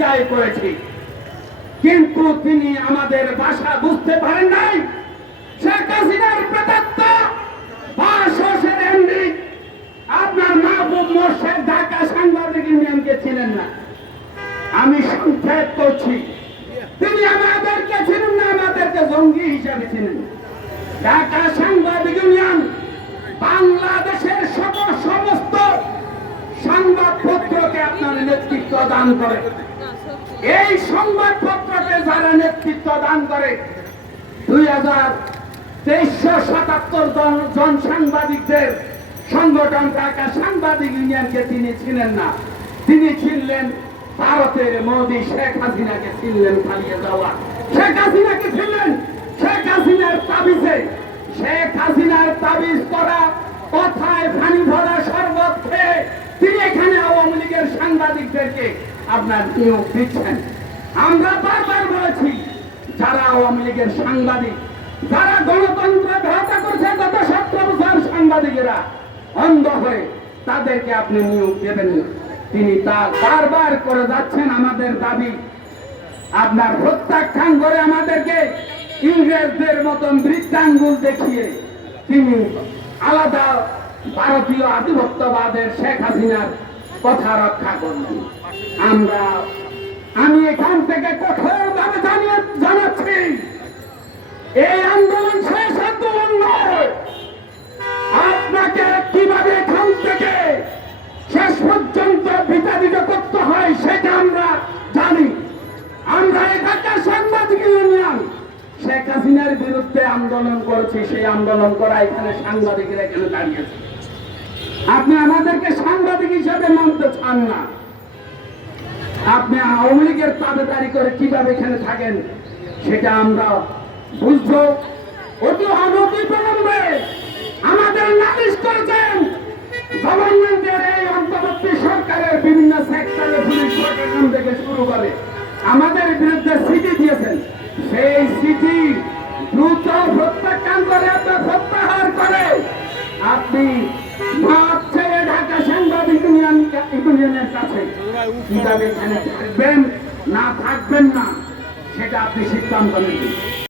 বিদায় করেছি, কিন্তু তিনি আমাদের ভাষা বুঝতে পারেন নাই। শেখ হাসিনার প্রেতাত্ম ভাষণের এমনি আপনার মাহবুব মোর্শেদ ঢাকা সাংবাদিক ইউনিয়নকে ছিলেন না। আমি সংক্ষেপ করছি, তিনি আমাদেরকে ছিলেন না, আমাদেরকে জঙ্গি হিসাবে ছিলেন। ঢাকা সাংবাদিক ইউনিয়ন বাংলাদেশের সমস্ত সংবাদপত্রকে আপনার নেতৃত্ব দান করে। এই সংবাদপত্রকে যারা নেতৃত্ব দান করে 2377 জন সাংবাদিকদের সংগঠন ঢাকা সাংবাদিক ইউনিয়নকে তিনি ছিলেন না। তিনি ছিলেন ভারতের মোদী, শেখ হাসিনাকে ছিলেন পালিয়ে যাওয়া। শেখ হাসিনাকে ছিলেন শেখ হাসিনার তাবিজে, শেখ হাসিনার তাবিজ করা কথায় পানি ভরা শরবত খেয়ে তিনি এখানে আওয়ামী লীগের সাংবাদিকদেরকে আপনার নিয়োগ দিচ্ছেন। আমরা বারবার বলেছি, যারা আওয়ামী লীগের সাংবাদিক, যারা গণতন্ত্র ঘাতক করছে গত 17 বছর সাংবাদিকেরা অন্ধ হয়ে, তাদেরকে আপনি নিয়োগ দেবেন না। তিনি তা বারবার করে যাচ্ছেন। আমাদের দাবি আপনার প্রত্যাখ্যান করে আমাদেরকে ইংরেজদের মতন বৃত্তাঙ্গুল দেখিয়ে তিনি আলাদা ভারতীয় আধিপত্যবাদের শেখ হাসিনার কথা রক্ষা করলেন। আমি এখান থেকে কঠোরভাবে জানাচ্ছি, এই আন্দোলন শেষ আন্দোলন নয়। আপনাকে কিভাবে এখান থেকে শেষ পর্যন্ত বিতাড়িত করতে হয় সেটা আমরা জানি। আমরা ঢাকা সাংবাদিক ইউনিয়ন শেখ হাসিনার বিরুদ্ধে আন্দোলন করেছি, সেই আন্দোলন করা এখানে সাংবাদিকেরা এখানে দাঁড়িয়েছে। আপনি আমাদেরকে সাংবাদিক হিসাবে মানতে চান না, আপনি আওয়ামী লীগের তাবেদারি করে কিভাবে এখানে থাকেন সেটা আমরা বুঝবো। অতি অনতিবিলম্বে আমাদের নালিশ করেছেন গভর্নমেন্টের এই অন্তর্বর্তী সরকারের বিভিন্ন সেক্টরে, পুলিশ প্রশাসন থেকে শুরু করে আমাদের বিরুদ্ধে চিঠি দিয়েছেন। সেই চিঠি দ্রুত প্রত্যাখ্যান করে, আপনার প্রত্যাহার করে আপনি মাপ ছেড়ে ঢাকা সাংবাদিক ইউনিয়নের কাছে কিভাবে এখানে থাকবেন না থাকবেন না সেটা আপনি সিদ্ধান্ত নেবেন।